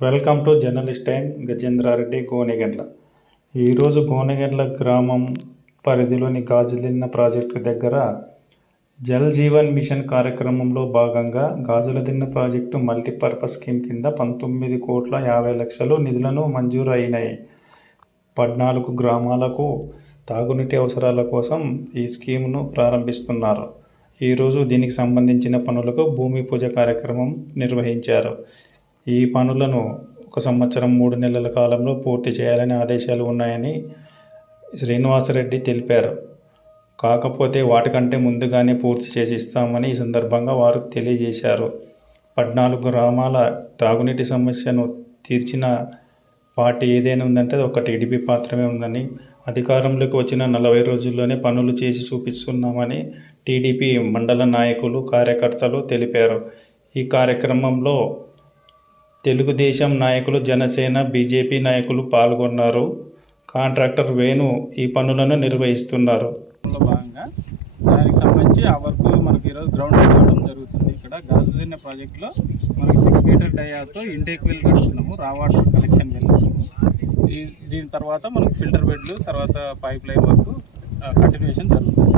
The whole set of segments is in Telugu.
Welcome to journalist time Gajendra Reddy Gonegandla. ఈరోజు గోనెగండ్ల గ్రామం పరిధిలోని గాజులిన్న ప్రాజెక్టు దగ్గర జల్ జీవన్ మిషన్ కార్యక్రమంలో భాగంగా గాజులదిన్న ప్రాజెక్టు మల్టీపర్పస్ స్కీమ్ కింద పంతొమ్మిది కోట్ల యాభై లక్షలు నిధులను మంజూరు అయినాయి పద్నాలుగు గ్రామాలకు తాగునీటి అవసరాల కోసం ఈ స్కీమ్ను ప్రారంభిస్తున్నారు. ఈరోజు దీనికి సంబంధించిన పనులకు భూమి పూజ కార్యక్రమం నిర్వహించారు. ఈ పనులను ఒక సంవత్సరం మూడు నెలల కాలంలో పూర్తి చేయాలని ఆదేశాలు ఉన్నాయని శ్రీనివాసరెడ్డి తెలిపారు. కాకపోతే వాటికంటే ముందుగానే పూర్తి చేసి ఇస్తామని ఈ సందర్భంగా వారు తెలియజేశారు. పద్నాలుగు గ్రామాల తాగునీటి సమస్యను తీర్చిన పార్టీ ఏదైనా ఉందంటే అది ఒక టీడీపీ పాత్రమే ఉందని అధికారంలోకి వచ్చిన నలభై రోజుల్లోనే పనులు చేసి చూపిస్తున్నామని టీడీపీ మండల నాయకులు కార్యకర్తలు తెలిపారు. ఈ కార్యక్రమంలో తెలుగుదేశం నాయకులు జనసేన బీజేపీ నాయకులు పాల్గొన్నారు. కాంట్రాక్టర్ వేణు ఈ పనులను నిర్వహిస్తున్నారు. భాగంగా దానికి సంబంధించి ఆ వర్క్ మనకి ఈరోజు గ్రౌండ్ ఇవ్వడం జరుగుతుంది. ఇక్కడ గాజుదిన్న ప్రాజెక్ట్లో మనకి సిక్స్ మీటర్ డయాతో ఇంటేక్ వెల్ కడుతున్నాము. రా వాటర్ కలెక్షన్ వెల్ దీని తర్వాత మనకి ఫిల్టర్ బెడ్లు తర్వాత పైప్ లైన్ వరకు కంటిన్యూషన్ జరుగుతుంది.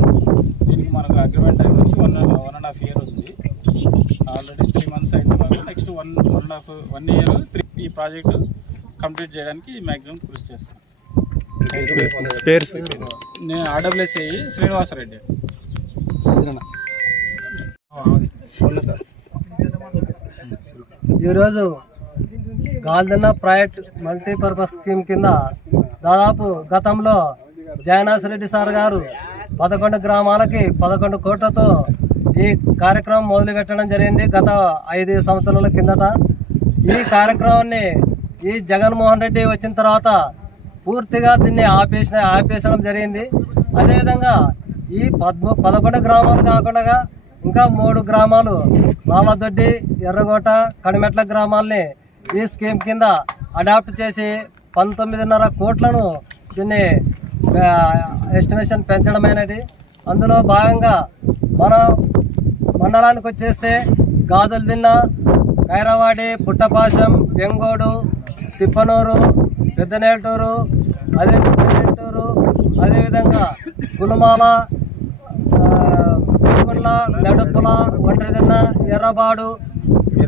ప్రాజెక్టు కంప్లీట్ చేయడానికి మ్యాక్సిమం కృషి చేస్తాం. పేరు నేను ఆర్డబ్ల్యూఎస్ఐ శ్రీనివాసరెడ్డి. ఈరోజు గాల్దన్న ప్రాజెక్ట్ మల్టీపర్పస్ స్కీమ్ కింద దాదాపు గతంలో జయనాథ్ రెడ్డి సార్ గారు పదకొండు గ్రామాలకి పదకొండు కోట్లతో ఈ కార్యక్రమం మొదలు పెట్టడం జరిగింది. గత ఐదు సంవత్సరాల కిందట ఈ కార్యక్రమాన్ని ఈ జగన్మోహన్ రెడ్డి వచ్చిన తర్వాత పూర్తిగా దీన్ని ఆపేసిన ఆపేసడం జరిగింది. అదేవిధంగా ఈ పద్మ పదకొండు గ్రామాలు కాకుండా ఇంకా మూడు గ్రామాలు రాళ్ళదొడ్డి ఎర్రగోట కడిమెట్ల గ్రామాల్ని ఈ స్కీమ్ కింద అడాప్ట్ చేసి పంతొమ్మిదిన్నర కోట్లను దీన్ని ఎస్టిమేషన్ ఎస్టిమేషన్ పెంచడమైనది. అందులో భాగంగా మన మండలానికి వచ్చేస్తే గాజుల దిన్న కైరవాడి పుట్టపాశం పెంగోడు తిప్పనూరు పెద్దనేటూరు అదే పెద్దనేటూరు అదేవిధంగా గులమాల ఆ, నడుపుల ఒంటరిదిన్న ఎర్రబాడు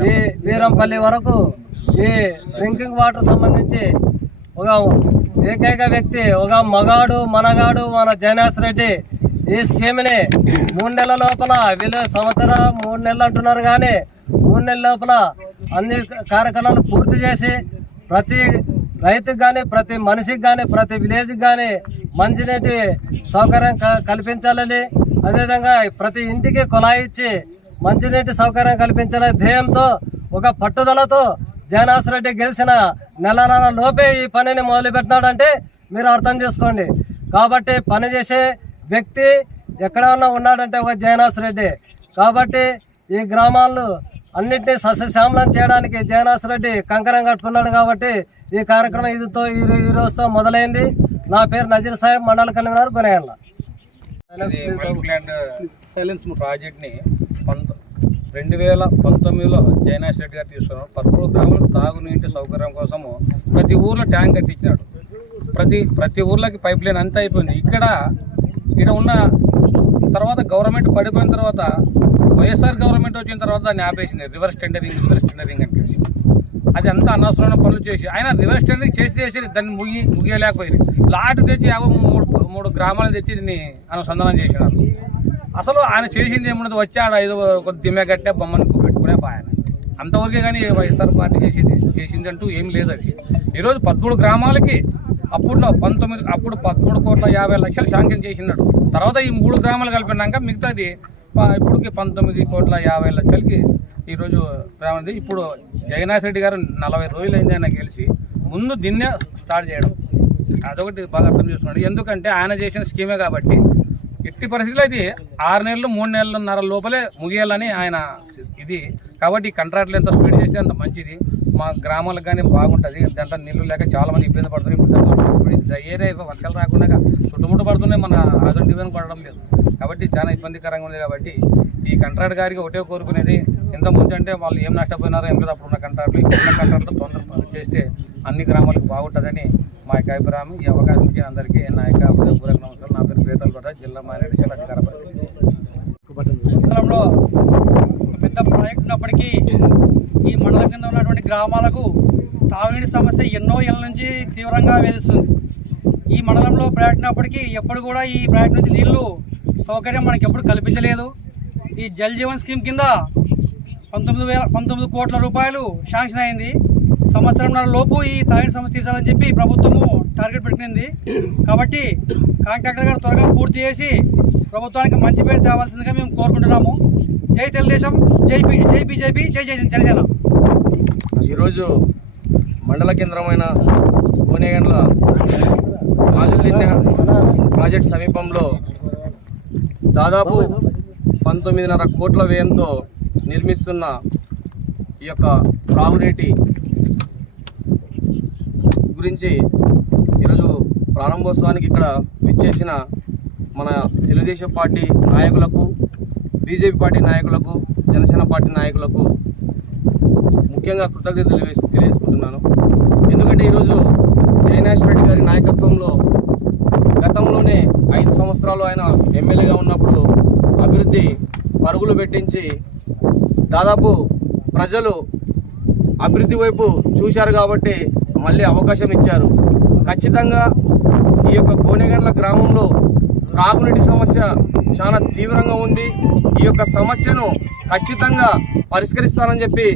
ఈ వీరంపల్లి వరకు ఈ డ్రింకింగ్ వాటర్ సంబంధించి ఒక ఏకైక వ్యక్తి ఒక మగాడు మనగాడు మన జయనాథ్ రెడ్డి ఈ స్కీమ్ని మూడు నెలల లోపల వీళ్ళు సంవత్సరం మూడు నెలలు అంటున్నారు కానీ మూడు నెలల లోపల అన్ని కార్యక్రమాలు పూర్తి చేసి ప్రతి రైతుకు కానీ ప్రతి మనిషికి కానీ ప్రతి విలేజ్కి కానీ మంచినీటి సౌకర్యం క- కల్పించాలని అదేవిధంగా ప్రతి ఇంటికి కుళాయి ఇచ్చి మంచినీటి సౌకర్యం కల్పించాలనే ధ్యేయంతో ఒక పట్టుదలతో జయనాథ్ రెడ్డి గెలిచిన నెల నెల లోపే ఈ పనిని మొదలుపెట్టినాడంటే మీరు అర్థం చేసుకోండి. కాబట్టి పని చేసే వ్యక్తి ఎక్కడన్నా ఉన్నాడంటే ఒక జయనాథ్ రెడ్డి. కాబట్టి ఈ గ్రామాల్లో అన్నింటినీ సస్యశ్యామలం చేయడానికి జగన్నాథ్ రెడ్డి కంకరం కట్టుకున్నాడు కాబట్టి ఈ కార్యక్రమం ఇదితో ఈ ఈ రోజుతో మొదలైంది. నా పేరు నజీర్ సాహెబ్ మండల కన్వీనర్ కొనేయాల సైలెన్స్ ప్రాజెక్ట్ని రెండు వేల పంతొమ్మిదిలో జయనాథ్ రెడ్డి గారు తీసుకున్నారు. పదమూడు గ్రాములు తాగునీటి సౌకర్యం కోసము ప్రతి ఊర్లో ట్యాంక్ కట్టించినాడు. ప్రతి ప్రతి ఊర్లోకి పైప్ లైన్ అంతా అయిపోయింది. ఇక్కడ ఇక్కడ ఉన్న తర్వాత గవర్నమెంట్ పడిపోయిన తర్వాత వైఎస్ఆర్ గవర్నమెంట్ వచ్చిన తర్వాత దాన్ని ఆపేసింది. రివర్స్ టెండరింగ్ రివర్స్ టెండరింగ్ అని చేసి అది అంతా అనవసరమైన పనులు చేసి ఆయన రివర్స్ టెండరింగ్ చేసి చేసి దాన్ని ముగి ముగియలేకపోయింది. లాట్ తెచ్చి యాభై మూడు మూడు గ్రామాలు తెచ్చి దీన్ని అనుసంధానం చేసినారు అసలు ఆయన చేసింది ఏమున్నది? వచ్చాడు ఐదు ఒక దిమ్మె కట్టే బొమ్మను పెట్టుకునే ఆయన. అంతవరకే కానీ వైఎస్ఆర్ పార్టీ చేసింది చేసింది అంటూ ఏం లేదు అది. ఈరోజు పదమూడు గ్రామాలకి అప్పుడులో పంతొమ్మిది అప్పుడు పదమూడు కోట్ల యాభై లక్షలు శాంక్షన్ చేసినాడు. తర్వాత ఈ మూడు గ్రామాలు కలిపినాక మిగతాది ఇప్పటికి పంతొమ్మిది కోట్ల యాభై లక్షలకి ఈరోజు రానుంది ఇప్పుడు జగన్నాథ్ రెడ్డి గారు నలభై రోజులు అయింది ఆయన గెలిచి ముందు దీన్నే స్టార్ట్ చేయడం. అదొకటి బాగా అర్థం చేసుకున్నాడు. ఎందుకంటే ఆయన చేసిన స్కీమే కాబట్టి ఎట్టి పరిస్థితుల్లో అయితే ఆరు నెలలు మూడు నెలలున్నర లోపలే ముగియాలని ఆయన ఇది. కాబట్టి ఈ కాంట్రాక్ట్లు ఎంత స్పీడ్ చేస్తే అంత మంచిది. మా గ్రామాలకు కానీ బాగుంటుంది. దాంట్లో నీళ్ళు లేక చాలామంది ఇబ్బంది పడుతున్నారు ఇప్పుడు దాంట్లో ఇప్పుడు ఈ ఏరియా ఇప్పుడు వర్షాలు రాకుండా చుట్టుముట్టు పడుతున్నాయి మన ఆదరణ డివిజన్ పడడం లేదు. కాబట్టి చాలా ఇబ్బందికరంగా ఉంది కాబట్టి ఈ కంట్రాక్ట్ గారికి ఒకటే కోరుకునేది ఎంత అంటే వాళ్ళు ఏం నష్టపోయినారో ఏం లేదు అప్పుడున్న కంట్రాక్ట్లు ఇప్పుడున్న కంట్రాక్ట్లు తొందర చేస్తే అన్ని గ్రామాలకు బాగుంటుందని మా యొక్క అభిప్రాయం. ఈ అవకాశం ఇచ్చిన అందరికీ నా యొక్క హృదయపూర్వక నమస్కారం నా పేరు బేతల్ కూడా జిల్లా మైనారిటీ అధికార మండలంలో పెద్ద ప్రాజెక్ట్ ఉన్నప్పటికీ ఈ మండలం కింద ఉన్నటువంటి గ్రామాలకు తాగునీటి సమస్య ఎన్నో ఏళ్ళ నుంచి తీవ్రంగా వేధిస్తుంది. ఈ మండలంలో ప్రయాటినప్పటికీ ఎప్పుడు కూడా ఈ ప్రాజెక్ట్ నుంచి నీళ్ళు సౌకర్యం మనకి ఎప్పుడు కల్పించలేదు. ఈ జల్ జీవన్ స్కీమ్ కింద పంతొమ్మిది వేల పంతొమ్మిది కోట్ల రూపాయలు శాంక్షన్ అయింది. సంవత్సరంన్నర లోపు ఈ తాగిడి సమస్య తీర్చాలని చెప్పి ప్రభుత్వము టార్గెట్ పెట్టింది. కాబట్టి కాంట్రాక్టర్ గారు త్వరగా పూర్తి చేసి ప్రభుత్వానికి మంచి పేరు తేవాల్సిందిగా మేము కోరుకుంటున్నాము. జై తెలుగుదేశం జై జై బీజేపీ జై జై జనసేన. ఈరోజు మండల కేంద్రమైన కోనేగండ్ల గాజుల్దిన్న ప్రాజెక్ట్ సమీపంలో దాదాపు పంతొమ్మిదిన్నర కోట్ల వ్యయంతో నిర్మిస్తున్న ఈ యొక్క త్రాగునీటి గురించి ఈరోజు ప్రారంభోత్సవానికి ఇక్కడ విచ్చేసిన మన తెలుగుదేశం పార్టీ నాయకులకు బీజేపీ పార్టీ నాయకులకు జనసేన పార్టీ నాయకులకు ముఖ్యంగా కృతజ్ఞతలు తెలియజేసు- తెలియజేసుకుంటున్నాను. ఎందుకంటే ఈరోజు జయనాథ్ గారి నాయకత్వంలో గతంలోనే ఐదు సంవత్సరాలు ఆయన ఎమ్మెల్యేగా ఉన్నప్పుడు అభివృద్ధి పరుగులు పెట్టించి దాదాపు ప్రజలు అభివృద్ధి వైపు చూశారు కాబట్టి మళ్ళీ అవకాశం ఇచ్చారు. ఖచ్చితంగా ఈ యొక్క గోనెగండ్ల గ్రామంలో త్రాగునీటి సమస్య చాలా తీవ్రంగా ఉంది. ఈ యొక్క సమస్యను ఖచ్చితంగా పరిష్కరిస్తానని చెప్పి